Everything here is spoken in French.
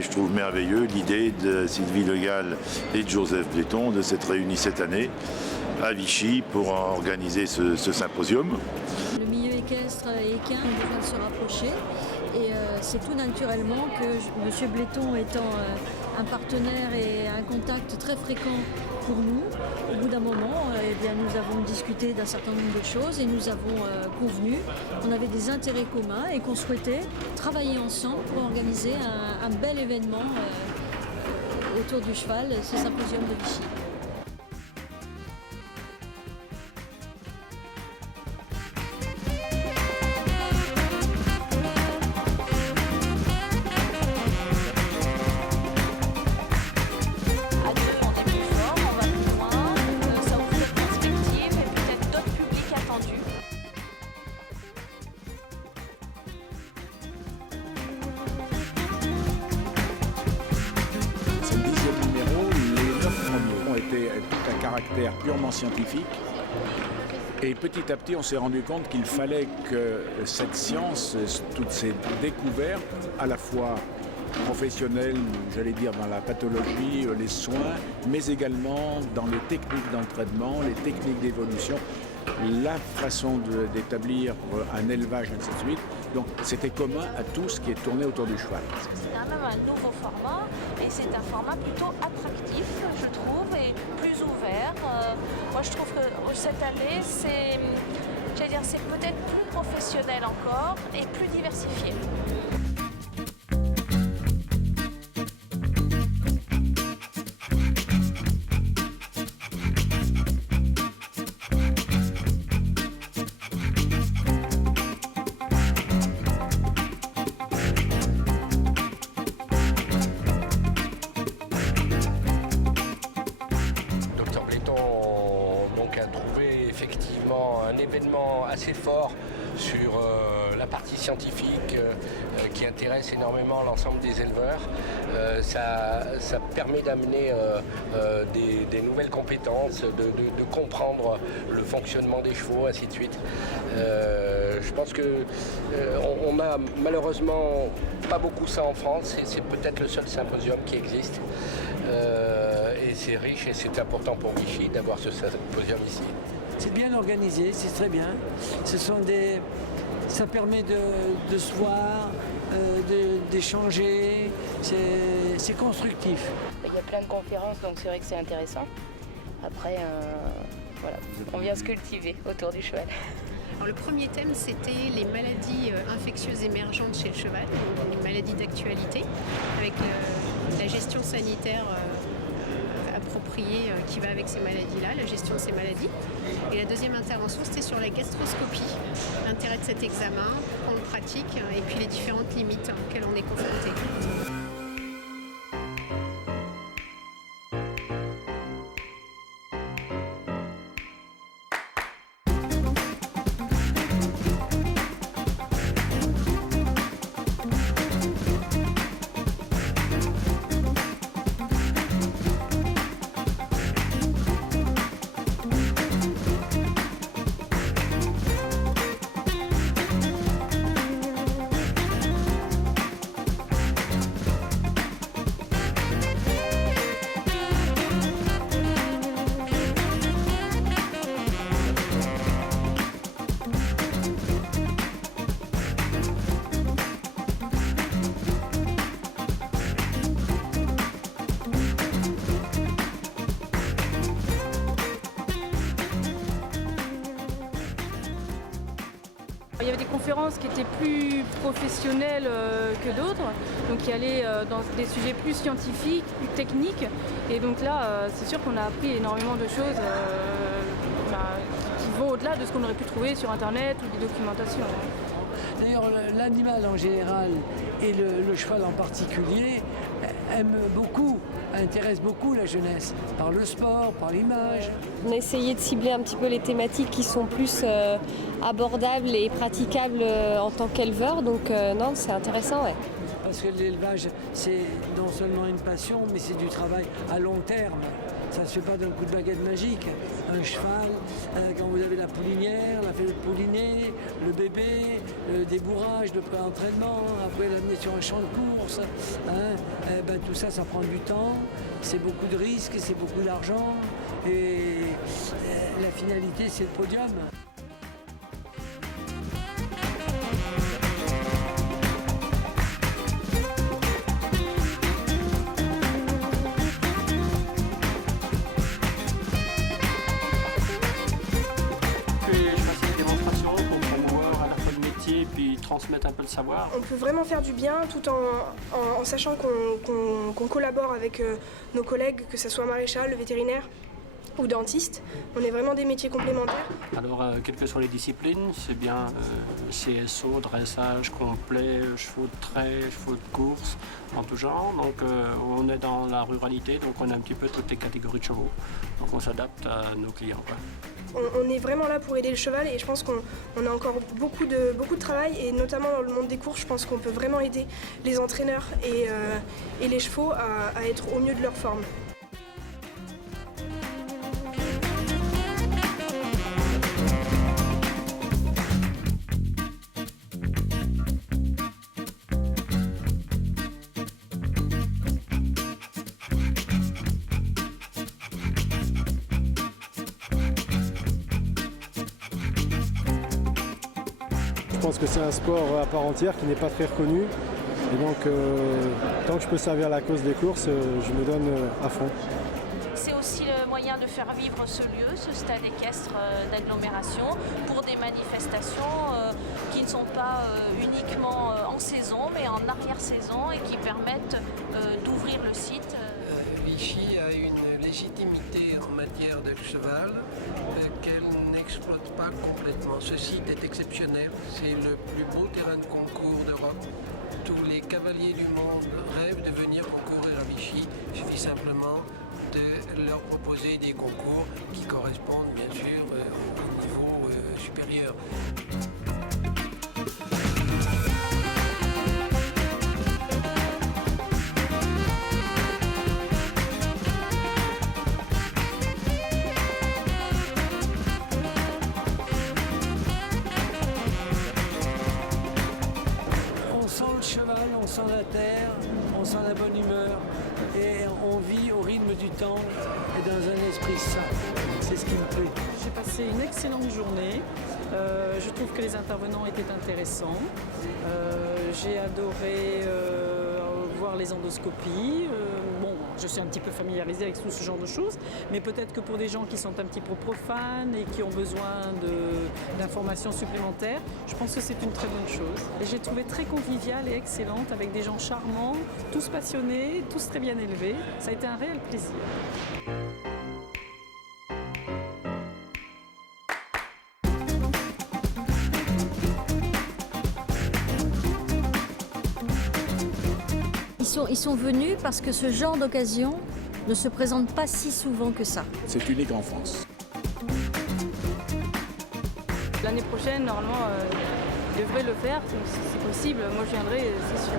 Je trouve merveilleux l'idée de Sylvie Le Gall et de Joseph Bléton de s'être réunis cette année à Vichy pour organiser ce symposium. Le milieu équestre et équin ont besoin de se rapprocher et c'est tout naturellement que M. Bléton étant un partenaire et un contact très fréquent pour nous, au bout d'un moment, eh bien, nous avons discuté d'un certain nombre de choses et nous avons convenu qu'on avait des intérêts communs et qu'on souhaitait travailler ensemble pour organiser un bel événement autour du cheval, ce symposium de Vichy. Tout un caractère purement scientifique et petit à petit on s'est rendu compte qu'il fallait que cette science, toutes ces découvertes à la fois professionnelles, j'allais dire dans la pathologie, les soins, mais également dans les techniques d'entraînement, les techniques d'évolution, la façon d'établir un élevage, ainsi de suite. Donc c'était commun à tout ce qui est tourné autour du cheval. C'est quand même un nouveau format et c'est un format plutôt attractif, je trouve, et plus ouvert. Moi je trouve que cette année c'est peut-être plus professionnel encore et plus diversifié. A trouvé effectivement un événement assez fort sur la partie scientifique qui intéresse énormément l'ensemble des éleveurs. Ça permet d'amener des nouvelles compétences, de comprendre le fonctionnement des chevaux, ainsi de suite. Je pense que on a malheureusement pas beaucoup ça en France et c'est peut-être le seul symposium qui existe. Et c'est riche et c'est important pour Vichy d'avoir ce symposium ici. C'est bien organisé, c'est très bien. Ça permet de se voir, d'échanger, c'est constructif. Il y a plein de conférences, donc c'est vrai que c'est intéressant. Après, voilà, on vient se cultiver autour du cheval. Alors, le premier thème, c'était les maladies infectieuses émergentes chez le cheval, donc les maladies d'actualité, avec la gestion sanitaire appropriée qui va avec ces maladies-là, la gestion de ces maladies. Et la deuxième intervention, c'était sur la gastroscopie, l'intérêt de cet examen, on le pratique, et puis les différentes limites auxquelles on est confronté. Il y avait des conférences qui étaient plus professionnelles que d'autres, donc qui allaient dans des sujets plus scientifiques, plus techniques. Et donc là, c'est sûr qu'on a appris énormément de choses qui vont au-delà de ce qu'on aurait pu trouver sur Internet ou des documentations. D'ailleurs, l'animal en général et le cheval en particulier intéresse beaucoup la jeunesse, par le sport, par l'image. On a essayé de cibler un petit peu les thématiques qui sont plus abordables et praticables en tant qu'éleveur, donc non, c'est intéressant, ouais. Parce que l'élevage, c'est non seulement une passion, mais c'est du travail à long terme. Ça ne se fait pas d'un coup de baguette magique. Un cheval, quand vous avez la poulinière, la fête poulinée, le bébé, le débourrage, le pré-entraînement, après l'amener sur un champ de course, tout ça, ça prend du temps, c'est beaucoup de risques, c'est beaucoup d'argent et la finalité, c'est le podium. Transmettre un peu le savoir. On peut vraiment faire du bien tout en sachant qu'on collabore avec nos collègues, que ce soit maréchal, le vétérinaire ou dentiste. On est vraiment des métiers complémentaires. Alors, quelles que soient les disciplines, c'est bien CSO, dressage complet, chevaux de trait, chevaux de course, en tout genre. Donc, on est dans la ruralité, donc on a un petit peu toutes les catégories de chevaux. Donc, on s'adapte à nos clients, quoi. On est vraiment là pour aider le cheval et je pense qu'on a encore beaucoup de travail et notamment dans le monde des courses, je pense qu'on peut vraiment aider les entraîneurs et les chevaux à être au mieux de leur forme. Je pense que c'est un sport à part entière qui n'est pas très reconnu. Et donc, tant que je peux servir la cause des courses, je me donne à fond. C'est aussi le moyen de faire vivre ce lieu, ce stade équestre d'agglomération, pour des manifestations qui ne sont pas uniquement en saison, mais en arrière-saison et qui permettent d'ouvrir le site. Vichy a une légitimité en matière de cheval qu'elle n'exploite pas complètement. Ce site est exceptionnel, c'est le plus beau terrain de concours d'Europe. Tous les cavaliers du monde rêvent de venir concourir à Vichy. Il suffit simplement de leur proposer des concours qui correspondent bien sûr au niveau supérieur. On sent la terre, on sent la bonne humeur et on vit au rythme du temps et dans un esprit sain. C'est ce qui me plaît. J'ai passé une excellente journée. Je trouve que les intervenants étaient intéressants. J'ai adoré voir les endoscopies. Je suis un petit peu familiarisée avec tout ce genre de choses, mais peut-être que pour des gens qui sont un petit peu profanes et qui ont besoin d'informations supplémentaires, je pense que c'est une très bonne chose. Et j'ai trouvé très conviviale et excellente avec des gens charmants, tous passionnés, tous très bien élevés. Ça a été un réel plaisir. Ils sont venus parce que ce genre d'occasion ne se présente pas si souvent que ça. C'est unique en France. L'année prochaine, normalement, ils devraient le faire, si c'est possible. Moi, je viendrai, c'est sûr.